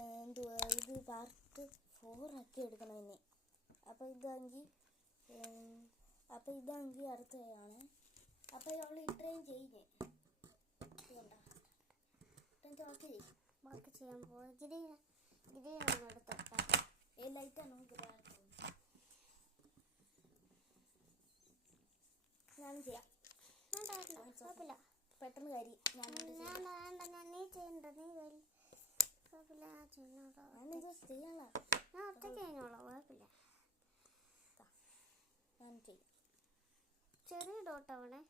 എന്തുവാ ഇത് പാർട്ട് 4 ആക്കി എടുക്കണം ഇനി. അപ്പോൾ ഇതാണെങ്കിൽ അടുത്തതാണ്. അപ്പോൾ അവൾ ഇത്രയും ചെയ്യുന്നേ ബാക്കി ചെയ്യാൻ പോകും. ലൈറ്റാണോ ഞാൻ ചെയ്യാം. കുഴപ്പമില്ല, പെട്ടെന്ന് കരി. നീ ചെയ്യണ്ട, നീ കുഴപ്പമില്ല, ഞാൻ ചെയ്യുന്നോളാം. ഞാൻ ഒറ്റയ്ക്ക് കഴിഞ്ഞോളാം, കുഴപ്പമില്ല. ഞാൻ ചെയ്യും. ചെറിയ ഡോട്ടാവണേ.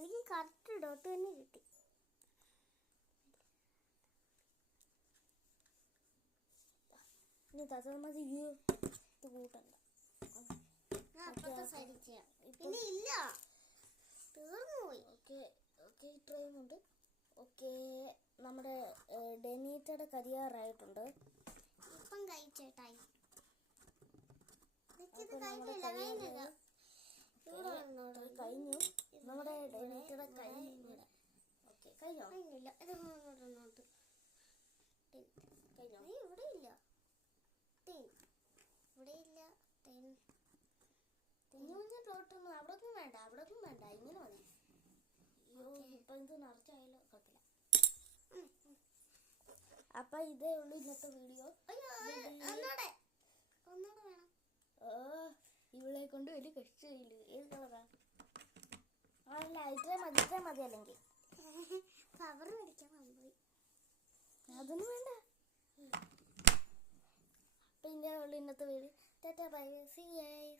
എനിക്ക് കറക്റ്റ് ഡോട്ട് തന്നെ കിട്ടി. ഇനി മതി. ഇത് കൂട്ടണ്ട. ഇനി ഇല്ല, തീർന്നുപോയി. ഓക്കെ ഇത്രയും ഉണ്ട്. ഓക്കെ, നമ്മുടെ ഡെനീറ്റയുടെ കരിയാറായിട്ടുണ്ട്. ഇപ്പം കഴിച്ചേട്ടായി. കഴിഞ്ഞു നമ്മുടെ ഡെനീറ്റയുടെ കഴിഞ്ഞു. ഓക്കെ കഴിഞ്ഞോ? കഴിഞ്ഞില്ല. നീ ഇവിടെ ഇല്ല, ഇവിടെ ഇല്ല. തോട്ടൊന്നും അവിടൊന്നും വേണ്ട, അവിടൊന്നും വേണ്ട, ഇങ്ങനെ മതി. അയ്യോ, ഇപ്പൊ ഇത് നിറച്ചായാലോ കുഴപ്പമില്ല. അപ്പൊ ഇതേ ഉള്ളൂ ഇന്നത്തെ വീഡിയോ. ഒന്നൂടെ വേണം. ഇവളെ കൊണ്ട് വലിയ കഷ്ടമില്ല. ഏത് കളറാ? അല്ല, ഇത്രയും മതി. അല്ലെങ്കിൽ പവർ മേടിക്കാൻ പോയി. അതൊന്നും വേണ്ട. അപ്പൊ ഇതേ ഉള്ളൂ ഇന്നത്തെ video. Tata bye, see U.